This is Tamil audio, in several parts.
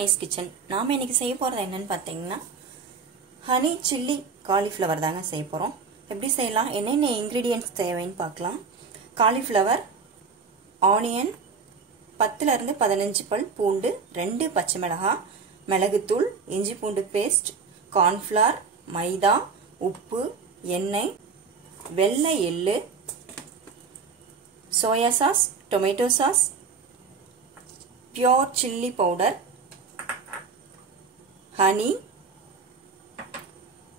Honey's kitchen. நாம இன்னைக்கு செய்ய போறது என்னன்னு பாத்தீங்கன்னா ஹனி சில்லி காலிஃப்ளவர் தாங்க செய்ய போறோம். எப்படி செய்யலாம், என்னென்ன இன்கிரிடியன்ட்ஸ் தேவைன்னு பார்க்கலாம். காலிஃப்ளவர், ஆனியன், 10 ல இருந்து 15 பல் பூண்டு, 2 பச்சை மிளகாய், மிளகுத்தூள், இஞ்சி பூண்டு பேஸ்ட், கார்ன்ஃப்ளவர், மைதா, உப்பு, எண்ணெய், வெள்ளை எள்ளு, soya sauce, tomato sauce, pure chilli powder, honey,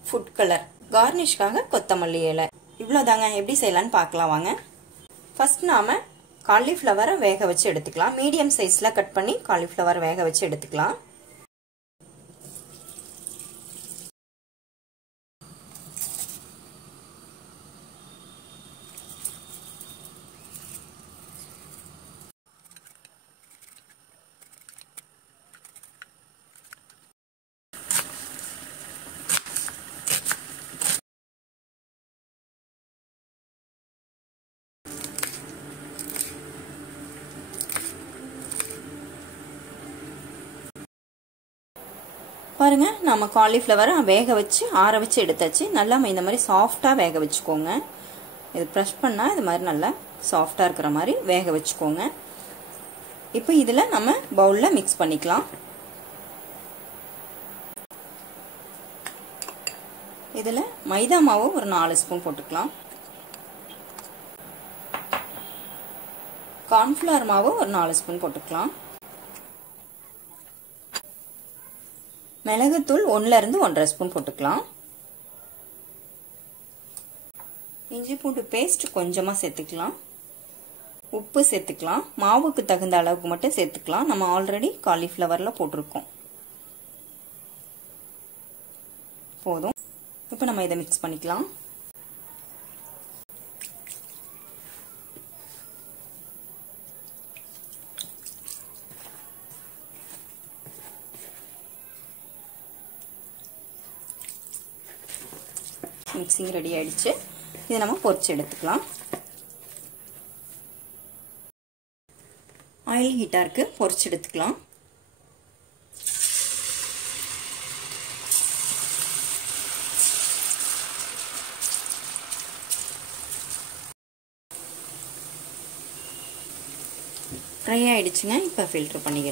food colour, கார்னிஷ்காக கொத்தமல்லி இலை. இவ்வளோதாங்க. எப்படி செய்யலான்னு பார்க்கலாம் வாங்க. ஃபர்ஸ்ட் நாம காலிஃப்ளவரை வேக வச்சு எடுத்துக்கலாம். மீடியம் சைஸில் கட் பண்ணி காலிஃப்ளவர் வேக வச்சு எடுத்துக்கலாம். பாருங்க, நம்ம காலிஃப்ளவரை வேக வச்சு ஆற வச்சு எடுத்தாச்சு. நல்லா இந்த மாதிரி சாஃப்டாக வேக வச்சுக்கோங்க. இது ப்ரெஷ் பண்ணால் இது மாதிரி நல்லா சாஃப்டாக இருக்கிற மாதிரி வேக வச்சுக்கோங்க. இப்போ இதில் நம்ம பவுலில் மிக்ஸ் பண்ணிக்கலாம். இதில் மைதா மாவு ஒரு 4 ஸ்பூன் போட்டுக்கலாம். கார்ன்ஃப்ளவர் மாவு ஒரு 4 ஸ்பூன் போட்டுக்கலாம். மிளகுத்தூள் 1 ல இருந்து 1.5 ஸ்பூன் போட்டுக்கலாம். இஞ்சி பூண்டு பேஸ்ட் கொஞ்சமா சேர்த்துக்கலாம். உப்பு சேர்த்துக்கலாம். மாவுக்கு தகுந்த அளவுக்கு மட்டும் சேர்த்துக்கலாம். நம்ம ஆல்ரெடி காலிஃப்ளவர்ல போட்டிருக்கோம். போதும். இப்போ நம்ம இதை மிக்ஸ் பண்ணிக்கலாம். மிக்சிங் ரெடி ஆயிடுச்சு. இதை நம்ம பொரிச்சு எடுத்துக்கலாம். ஆயில் ஹீட்டா இருக்கு, பொரிச்சு எடுத்துக்கலாம். ஃப்ரை ஆயிடுச்சுங்க. இப்போ ஃபில்டர் பண்ணி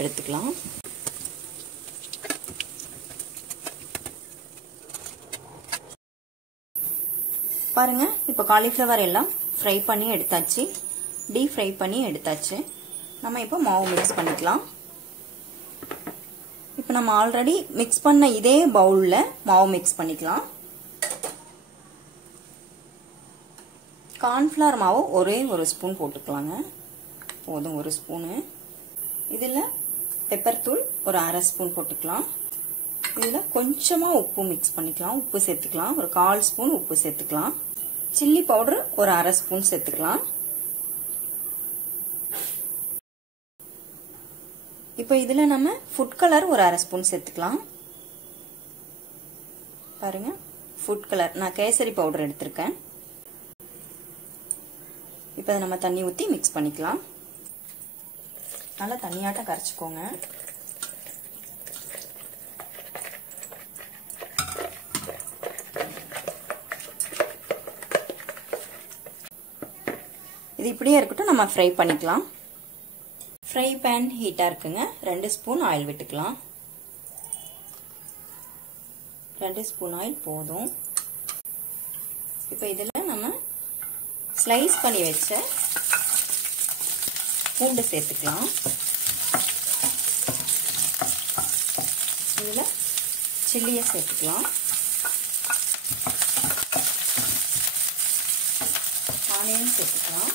எடுத்துக்கலாம். பாருங்க, இப்போ காலிஃப்ளவர் எல்லாம் ஃப்ரை பண்ணி எடுத்தாச்சு. டீப் ஃப்ரை பண்ணி எடுத்தாச்சு. நம்ம இப்போ மாவு மிக்ஸ் பண்ணிக்கலாம். இப்போ நம்ம ஆல்ரெடி மிக்ஸ் பண்ண இதே பவுல்ல மாவு மிக்ஸ் பண்ணிக்கலாம். கார்ன்ஃப்ளவர் மாவு ஒரே ஒரு ஸ்பூன் போட்டுக்கலாங்க. போதும், ஒரு ஸ்பூனு. இதில் பெப்பர் தூள் ஒரு 1/2 ஸ்பூன் போட்டுக்கலாம். இதில் கொஞ்சமா உப்பு மிக்ஸ் பண்ணிக்கலாம். உப்பு சேர்த்துக்கலாம். ஒரு 1/4 ஸ்பூன் உப்பு சேர்த்துக்கலாம். சில்லி பவுடர் ஒரு 1/2 ஸ்பூன் சேர்த்துக்கலாம். இப்போ இதுல நம்ம ஃபுட் கலர் ஒரு 1/2 ஸ்பூன் சேர்த்துக்கலாம். பாருங்க, ஃபுட் கலர் நான் கேசரி பவுடர் எடுத்திருக்கேன். இப்போ நம்ம தண்ணி ஊற்றி மிக்ஸ் பண்ணிக்கலாம். நல்லா தண்ணியாட்டம் கரைச்சிக்கோங்க. இது இப்படியே இருக்கட்டும், நம்ம ஃப்ரை பண்ணிக்கலாம். ஃப்ரை பேன் ஹீட்டா இருக்குங்க. 2 ஸ்பூன் ஆயில் விட்டுக்கலாம். 2 ஸ்பூன் ஆயில் போதும். இப்போ இதில் நம்ம ஸ்லைஸ் பண்ணி வச்ச பூண்டு சேர்த்துக்கலாம். இதில் சில்லியை சேர்த்துக்கலாம். ஆனியன் சேர்த்துக்கலாம்.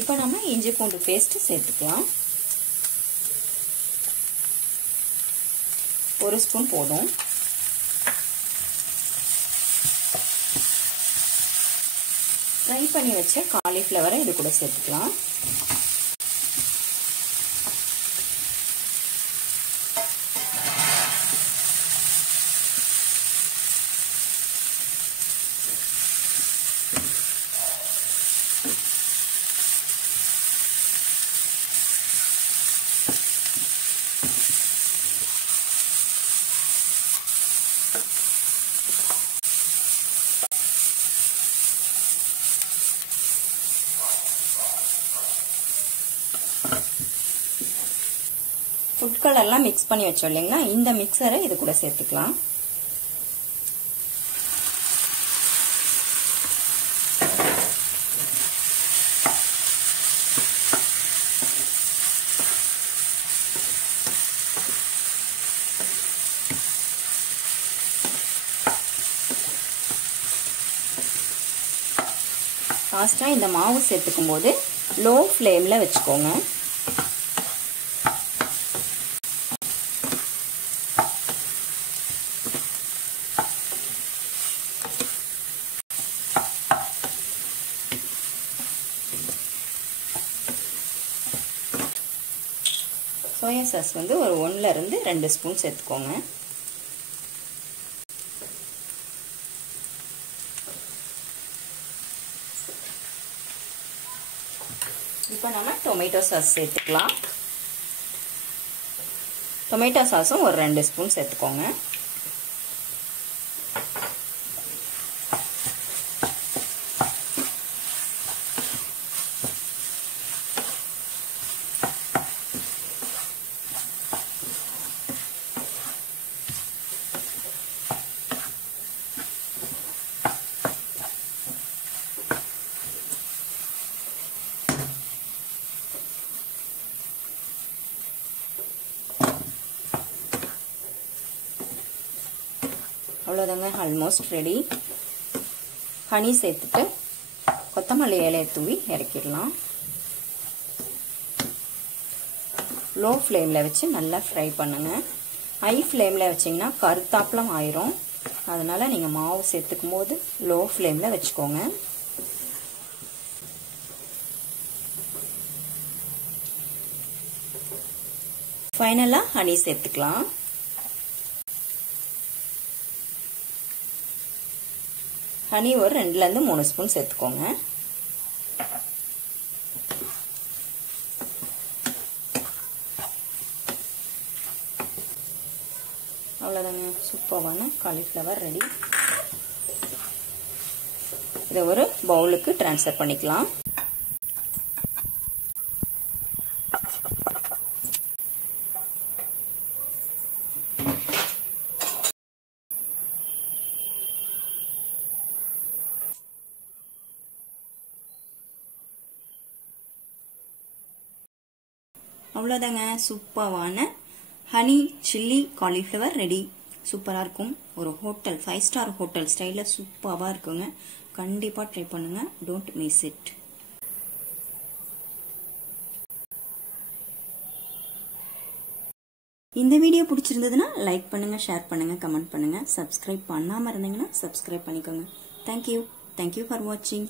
இப்போ நம்ம இஞ்சி பூண்டு பேஸ்ட் சேர்த்துக்கலாம். 1 ஸ்பூன் போதும். ஃப்ரை பண்ணி வச்ச காலிஃப்ளவரை இது கூட சேர்த்துக்கலாம். ஃபுட் கலர்லாம் மிக்ஸ் பண்ணி வச்சோம் இல்லைங்களா, இந்த மிக்சரை இது கூட சேர்த்துக்கலாம். லாஸ்ட்டாக இந்த மாவு சேர்த்துக்கும் போது லோ ஃப்ளேமில் வச்சுக்கோங்க. சோயா சாஸ் வந்து ஒரு 1லேருந்து 2 ஸ்பூன் சேர்த்துக்கோங்க. இப்போ நம்ம டொமேட்டோ சாஸ் சேர்த்துக்கலாம். டொமேட்டோ சாஸும் ஒரு 2 ஸ்பூன் சேர்த்துக்கோங்க. அவ்வளோதாங்க, ஆல்மோஸ்ட் ரெடி. ஹனி சேர்த்துட்டு கொத்தமல்லி இலையை தூவி இறக்கிடலாம். லோ ஃப்ளேமில் வச்சு நல்லா ஃப்ரை பண்ணுங்க. ஹை ஃப்ளேமில் வச்சிங்கன்னா கருத்தாப்பளம் ஆயிரும். அதனால் நீங்கள் மாவு சேர்த்துக்கும் போது லோ ஃப்ளேமில் வச்சுக்கோங்க. ஃபைனலாக ஹனி சேர்த்துக்கலாம். ஹனி ஒரு 2லேருந்து 3 ஸ்பூன் சேர்த்துக்கோங்க. அவ்வளோதாங்க, சூப்பரான காலிஃப்ளவர் ரெடி. இதை ஒரு பவுலுக்கு ட்ரான்ஸ்ஃபர் பண்ணிக்கலாம். அவ்வளோதாங்க, சூப்பரான ஹனி சில்லி காலிஃப்ளவர் ரெடி. சூப்பராக இருக்கும். ஒரு ஹோட்டல் 5 ஸ்டார் ஹோட்டல் ஸ்டைலில் சூப்பராக இருக்குங்க. கண்டிப்பாக ட்ரை பண்ணுங்கள். Don't miss it. இந்த வீடியோ பிடிச்சிருந்ததுன்னா லைக் பண்ணுங்கள், ஷேர் பண்ணுங்கள், கமெண்ட் பண்ணுங்கள். சப்ஸ்கிரைப் பண்ணாமல் இருந்தீங்கன்னா சப்ஸ்கிரைப் பண்ணிக்கோங்க. தேங்க்யூ ஃபார் வாட்சிங்.